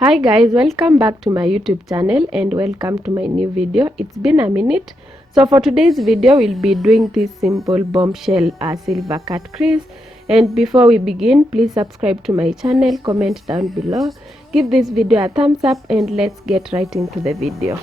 Hi guys, welcome back to my YouTube channel and welcome to my new video. It's been a minute. So for today's video, we'll be doing this simple bombshell silver cut crease. And before we begin, please subscribe to my channel, comment down below, give this video a thumbs up, and let's get right into the video.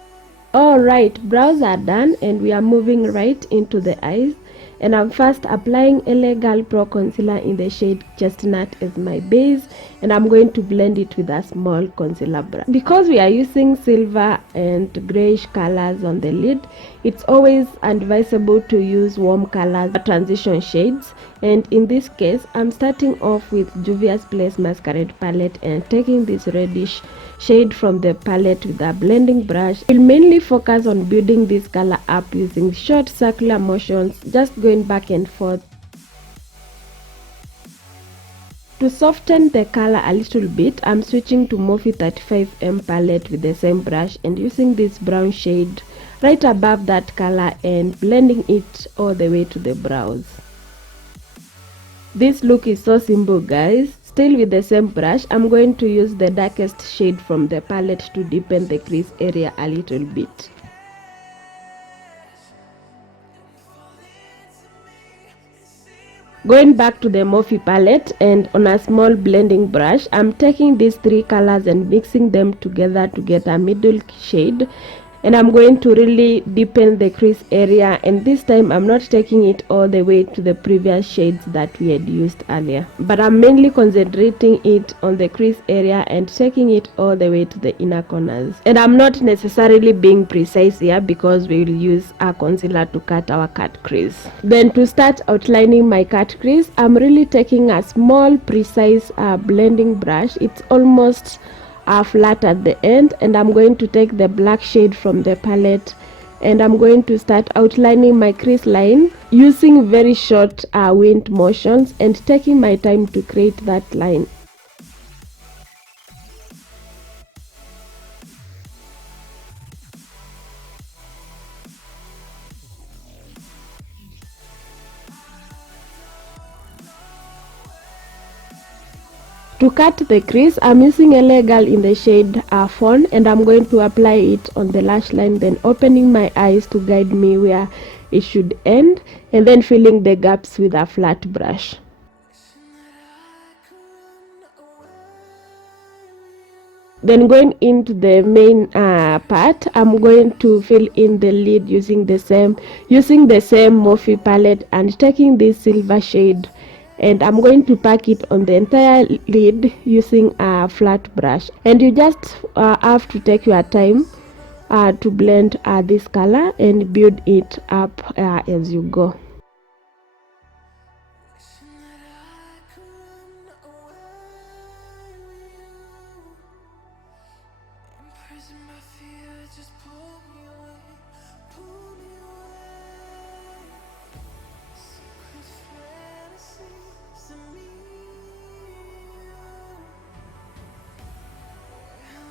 Alright, brows are done and we are moving right into the eyes. And I'm first applying LA Girl Pro Concealer in the shade Chestnut as my base, and I'm going to blend it with a small concealer brush. Because we are using silver and grayish colors on the lid, it's always advisable to use warm colors, transition shades. And in this case, I'm starting off with Juvias Place Masquerade palette and taking this reddish shade from the palette with a blending brush. We'll mainly focus on building this color up using short circular motions, just going back and forth. To soften the color a little bit, I'm switching to Morphe 35M palette with the same brush and using this brown shade right above that color and blending it all the way to the brows. This look is so simple, guys. Still with the same brush, I'm going to use the darkest shade from the palette to deepen the crease area a little bit. Going back to the Morphe palette, and on a small blending brush, I'm taking these three colors and mixing them together to get a middle shade. And I'm going to really deepen the crease area, and this time I'm not taking it all the way to the previous shades that we had used earlier, but I'm mainly concentrating it on the crease area and taking it all the way to the inner corners. And I'm not necessarily being precise here because we will use a concealer to cut our cut crease. Then to start outlining my cut crease, I'm really taking a small precise blending brush. It's almost flat at the end, and I'm going to take the black shade from the palette and I'm going to start outlining my crease line using very short wind motions and taking my time to create that line. To cut the crease, I'm using LA Girl in the shade Fawn, and I'm going to apply it on the lash line, then opening my eyes to guide me where it should end, and then filling the gaps with a flat brush. Then going into the main part, I'm going to fill in the lid using the same Morphe palette and taking this silver shade, and I'm going to pack it on the entire lid using a flat brush. And you just have to take your time to blend this color and build it up as you go.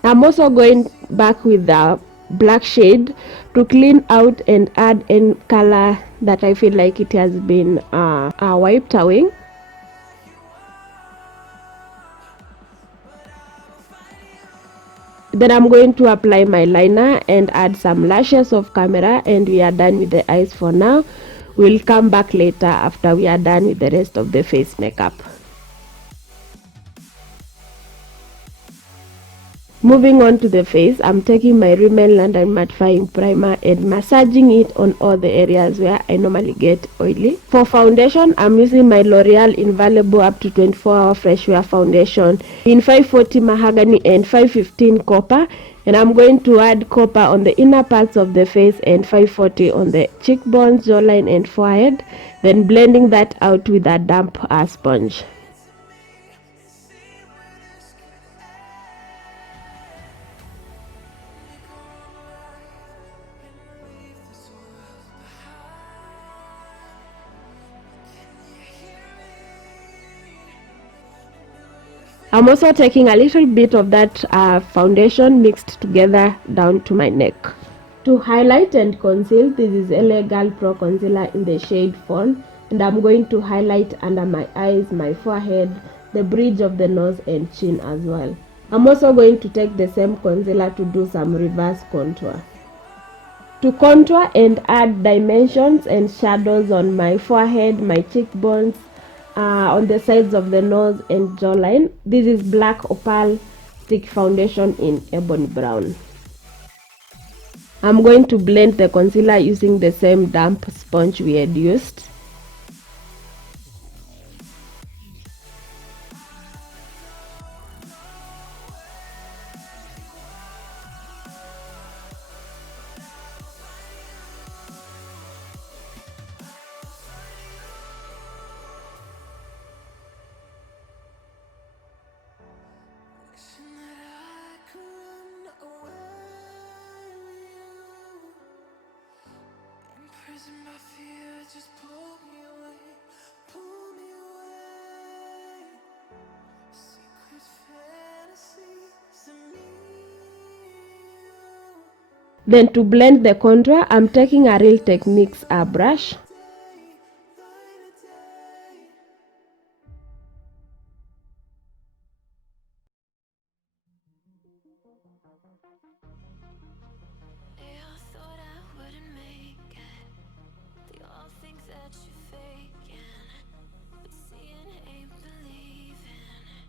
I'm also going back with the black shade to clean out and add any color that I feel like it has been wiped away. Then I'm going to apply my liner and add some lashes off camera, and we are done with the eyes for now. We'll come back later after we are done with the rest of the face makeup. Moving on to the face, I'm taking my Rimmel London Mattifying Primer and massaging it on all the areas where I normally get oily. For foundation, I'm using my Loreal Infallible up to 24-hour fresh wear foundation in 540 Mahagony and 515 Copper. And I'm going to add copper on the inner parts of the face and 540 on the cheekbones, jawline and forehead. Then blending that out with a damp sponge. I'm also taking a little bit of that foundation mixed together down to my neck. To highlight and conceal, this is LA Girl Pro Concealer in the shade Fawn, and I'm going to highlight under my eyes, my forehead, the bridge of the nose and chin as well. I'm also going to take the same concealer to do some reverse contour. To contour and add dimensions and shadows on my forehead, my cheekbones, on the sides of the nose and jawline, this is black Opal stick foundation in ebony brown. I'm going to blend the concealer using the same damp sponge we had used. Then to blend the contour, I'm taking a Real Techniques brush.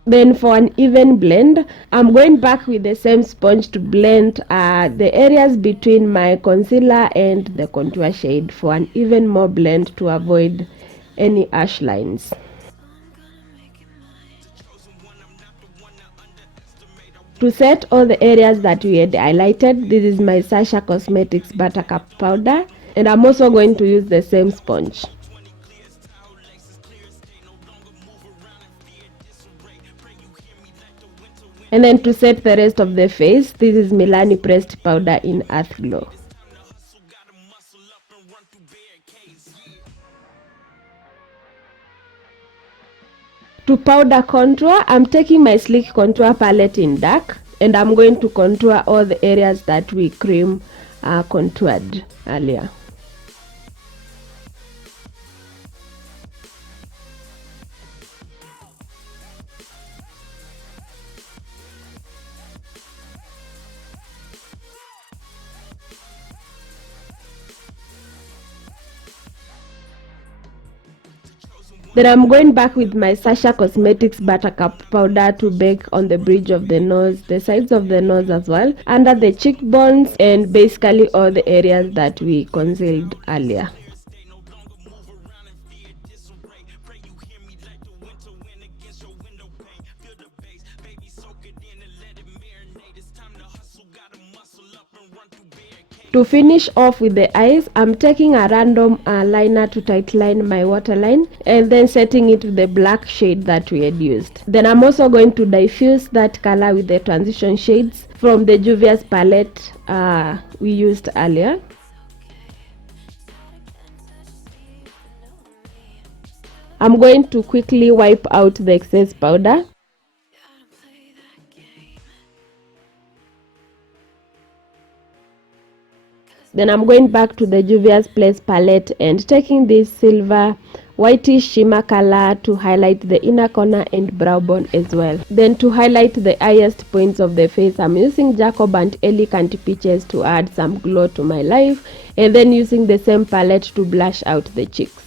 Then for an even blend, I'm going back with the same sponge to blend the areas between my concealer and the contour shade for an even more blend to avoid any harsh lines. To set all the areas that we had highlighted, this is my Sacha Cosmetics Buttercup powder, and I'm also going to use the same sponge. And then to set the rest of the face, this is Milani pressed powder in Earth Glow. To powder contour, I'm taking my Sleek Contour palette in dark, and I'm going to contour all the areas that we cream contoured earlier. Then I'm going back with my Sacha Cosmetics Buttercup powder to bake on the bridge of the nose, the sides of the nose as well, under the cheekbones, and basically all the areas that we concealed earlier. To finish off with the eyes, I'm taking a random liner to tightline my waterline and then setting it with the black shade that we had used. Then I'm also going to diffuse that color with the transition shades from the Juvias palette we used earlier. I'm going to quickly wipe out the excess powder. Then I'm going back to the Juvia's Place palette and taking this silver whitish shimmer color to highlight the inner corner and brow bone as well. Then to highlight the highest points of the face, I'm using Jacob and Elegant Peaches to add some glow to my life, and then using the same palette to blush out the cheeks.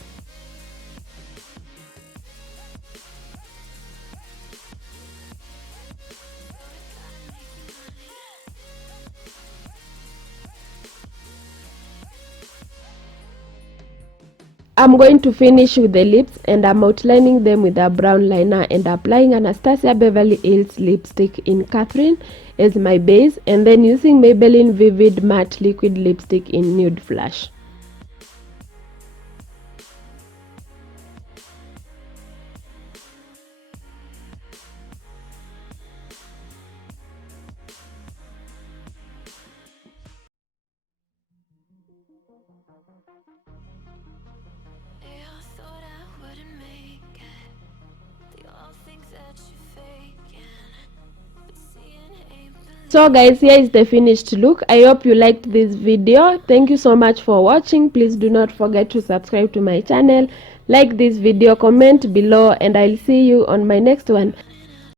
I'm going to finish with the lips, and I'm outlining them with a brown liner and applying Anastasia Beverly Hills lipstick in Kathryn as my base, and then using Maybelline Vivid Matte Liquid Lipstick in Nude Flash. So guys, here is the finished look. I hope you liked this video. Thank you so much for watching. Please do not forget to subscribe to my channel, like this video, comment below, and I'll see you on my next one.